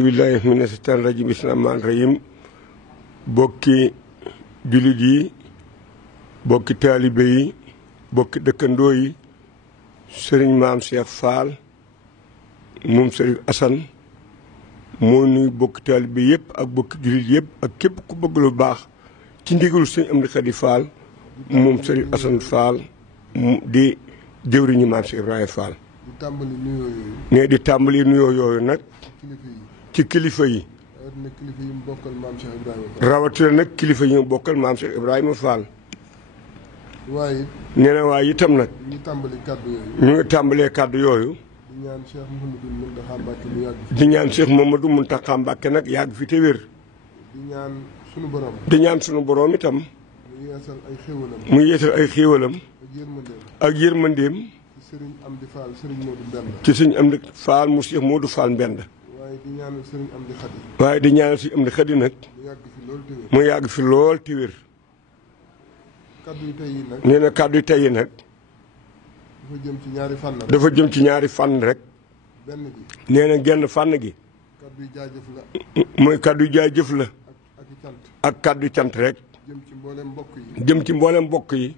bismillahi mina shaytaani rajiim bismillaahi rahmaani rahiim bokki jullit yi bokki taalibe yi bokki dëkkandoo yi sëriñ maam Cheikh Fall moom sëriñ Assane moo nuy bokki taalibe yëpp ak bokki jullit yëpp ak képp ku bëgg lu baax ci ndigalu sëriñ Amdi Khady Fall moom sëriñ Assane Fall di jëwriñu maam Cheikh Ibrahima Fall ne di tàmbali nuyoo yooyu nag ci kilifa yi rawatina nag kilifa yi mu bokkal maam Cheikh Ibrahima Fall. waaye nee na waaye itam nag ñu ngi tàmbalee kàddu yooyu di ñaan Cheikh Mouhamadou Mountakha Mbacké nag yàgg fi te wér. di ñaan sunu borom itam mu yeesal ay xéewalam ak yërmandeem ci sëriñ Amdi Fall mu Cheikh Modou Fall Mbend. waaye di ñaanal si Amdi Khady nag mu yàgg fi lool te wér. nee na kàddu yi tey nag dafa jëm ci ñaari fànn rek. nee na genn fànn gi mooy kàddu jaajëf la ak kàddu cant rek jëm ci mboolem mbokk yi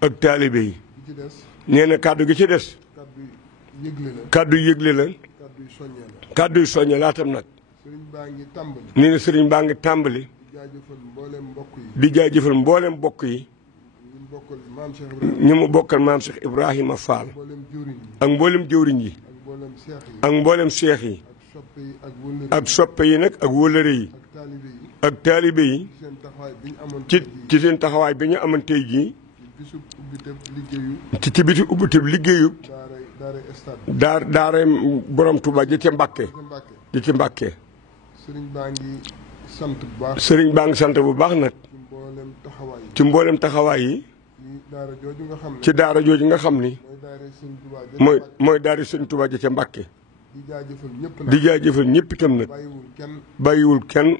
ak taalibe yi. nee na kàddu gi ci des kàddu yëgle la kàddu yu soññe laatam nag. nee na sëriñ baa ngi tàmbali di jaajëfal mboolem mbokk yi ñu mu bokkal maam Cheikh Ibrahima Fall ak mboolem jëwriñ yi ak mboolem seex yi ak soppe yi nag ak wëllëre yi ak taalibe yi ci seen taxawaay bi ñu amoon tey jii ci biti ubbiteb liggéeyub daara borom Touba ji ca Mbàkke ji ci Mbàkke. sëriñ baa ngi sant bu baax nag ci mboolem taxawaay yi ci daara jooju nga xam ni mooy daara sëriñ Touba ji ca Mbàkke. di jaajëfal ñëpp itam nag bàyyiwul kenn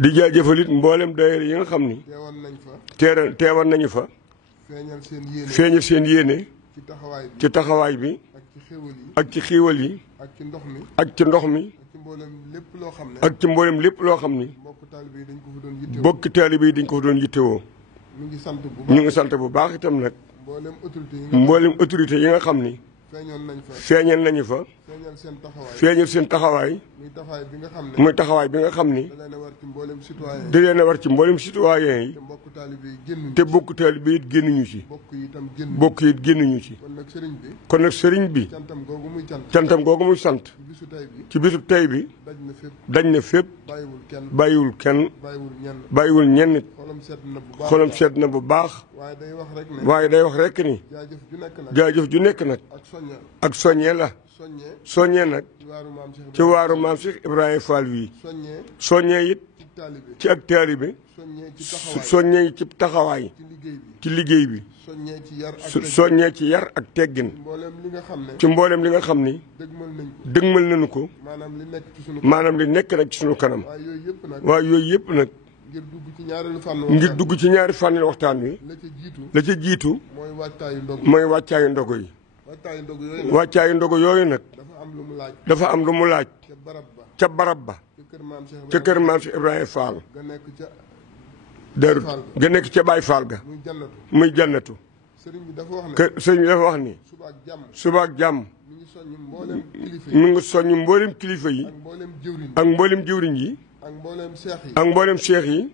di jaajëfal it mboolem daayira yi nga xam ni teewoon nañu fa feeñal seen yéene ci taxawaay bi ak ci xiiwal yi ak ci ndox mi ak ci mboolem lépp loo xam ni bokki taalibe yi dañ ko fa doon yittewoo. ñu ngi sant bu baax itam nag mboolem autorité yi nga xam ni feeñal nañu fa feeñal seen taxawaay muy taxawaay bi nga xam ni da leen a war ci mboolem citoyen yi te bokk taalibe yi it génnuñu ci bokk yi it génnuñu ci. kon nag sëriñ bi cantam googu muy sant ci bisub tey bi dañ na fépp bàyyiwul kenn bàyyiwul ñenn it xolam sedd na bu baax waaye day wax rekk ni jaajëf ju nekk nag ak soññee la soññee nag ci waaru maam Cheikh Ibrahima Fall wi soññee it ci ak taalibe soññee ci taxawaay ci liggéey bi soññee ci yar ak teggin ci mboolem li nga xam ni dëgmal nañu ko maanaam li nekk nag ci sunu kanam waaye yooyu yëpp nag ngir dugg ci ñaari fànn waxtaan wi la ca jiitu mooy wàccaayu ndogo yi. wàccaayu ndogo yooyu nag dafa am lu mu laaj ca barab ba ca kër maam Cheikh Ibrahima Fall ga nekk ca Baay Fall ga muy jannatu. sëriñ bi dafa wax ni subaak jàmm mu ngi soññ mboolem kilifa yi ak mboolem jëwriñ yi ak mboolem seex yi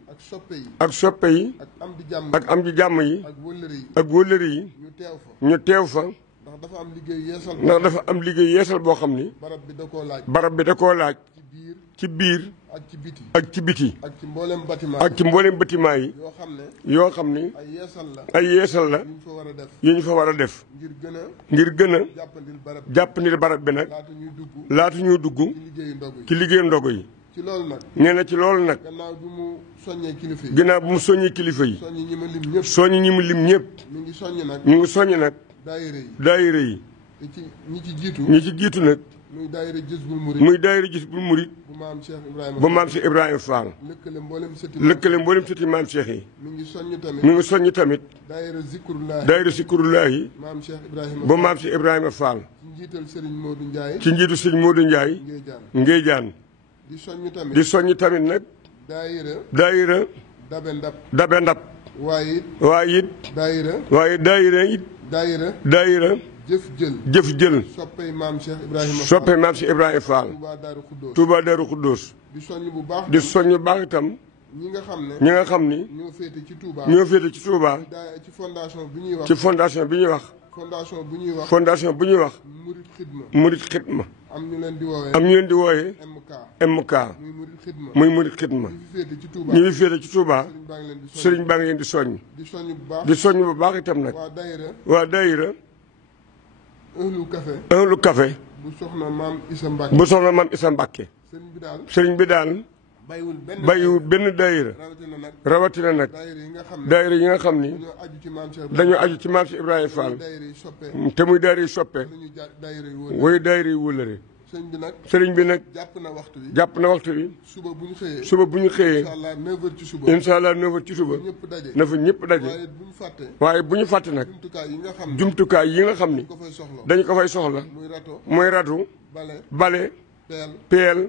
ak soppe yi ak am di jàmm yi ak wëllëre yi ñu teew fa ndax dafa am liggéey yeesal boo xam ni barab bi da koo laaj ci biir ak ci biti ak ci mboolem bâtiment yi yoo xam ni ay yeesal la yu ñu fa war a def ngir gën a jàppandil barab bi nag laata ñuy dugg ci liggéeyu ndogo yi. nee na ci loolu nag ginnaaw bu mu soññee kilifa yi soññi ñi mu lim ñëpp ñu ngi soññ nag daayira yi ñi ci jiitu nag muy daayira Jazbul Murid. muy daayira Jazbul Murid. bu maam Cheikh Ibrahima. bu maam Cheikh Ibrahima Fall. lëkkale mboolem sëti. lëkkale mboolem sëti maam Cheikh yi. mi ngi soññ tamit. mi ngi soññ tamit. daayira Zikrullahi. daayira Zikrullahi. maam Cheikh Ibrahima. bu maam Cheikh Ibrahima Fall. ci njiital Serigne Modou Ndiaye. ci njiitu Serigne Modou Ndiaye. Ngéejaan. di soññ tamit. di soññ tamit nag. daayira. dabe ndab. waaye it. daayira it. daayira. jëf jël. soppey maam Cheikh Ibrahima. soppey maam Cheikh Ibrahima Fall. Touba Darou Khoudoss. di soññ bu baax. di soññ bu baax itam. ñi nga xam ni. ñoo féete ci Touba. ci Touba. ci fondation bi ñuy wax. ci fondation bi ñuy wax. fondation bu ñuy wax. Murid Xidma. am ñu leen di wooyee. MK. muy Murid Xidma. ñu ngi féete ci Touba. sëriñ baa ngi leen di soññ. di soññ bu baax itam nag. waa daayira. Ahlu Café. bu soxna maam Issa Mbacke. sëriñ bi daal. bàyyiwul benn daayira. rawatina nag. daayira yi nga xam ni. dañoo aju ci maam Cheikh Ibrahima Fall. te muy daayira yi soppe. way daayira yi wëllëre. sëriñ bi nag. jàpp na waxtu bi. suba bu ñu xëyee. incha allah 9h ci suba. na fa ñëpp daje. waaye bu ñu fàtte nag. jumtukaay yi nga xam ni. dañu ko fay soxla. muy ratu. bale. peel.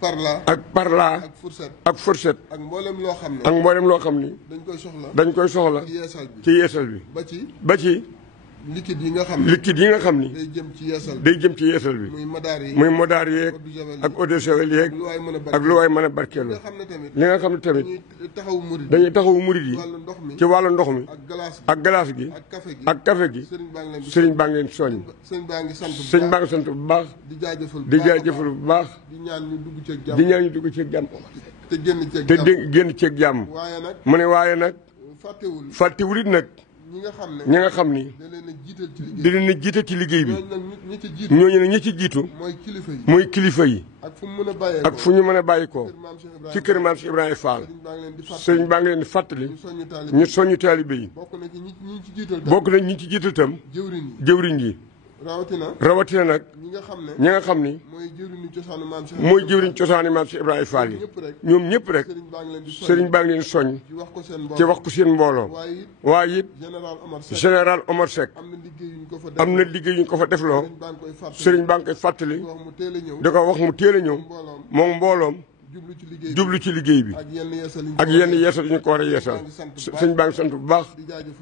parla. ak fourchette. ak mboolem loo xam ni. dañ koy soxla. ci yeesal bi. ba ci. liquide yi nga xam ni. day jëm ci yeesal bi. muy madaar yeeg. ak eau de javel yeeg. ak lu waay mën a barkeelu. li nga xam ne tamit. dañuy taxawu murid yi. ci wàllu ndox mi. ak glace gi. ak café gi. sëriñ baa ngi leen soññ. sëriñ baa ngi sant bu baax. di jaajëfal bu baax. di ñaan ñu dugg ci jàmm. te génn ci jàmm. mu ne waaye nag. fàttewul it nag. ñi nga xam ni. da leen a jiital ci liggéey bi. ñooñu nag ñi ci jiitu. mooy kilifa yi. ak fu ñu mën a bàyyi ko. ci kër maam Cheikh Ibrahima Fall. sëriñ baa ngi leen di fàttali. ñu soññu taalibe yi. bokk na ñi ci jiital itam. jëwriñ yi. rawatina nag. ñi nga xam ni. mooy jëwriñ cosaanu maam Cheikh Ibrahima Fall yi. ñoom ñëpp rek. sëriñ baa ngi leen soññ. ci wax ko seen mbooloo. waaye it. général Omar Seck. am na liggéey yu ñu ko fa defloo. sëriñ baa ngi koy fàttali. da ko wax mu teel a ñëw. moom mbooloom. jublu ci liggéey bi. ak yenn yeesal yu ñu ko war a yeesal. sëñ baa ngi sant bu baax.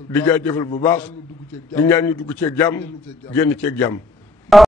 di jaajëfal bu baax. di ñaan ñu dugg ceeg jàmm. génn ceeg jàmm.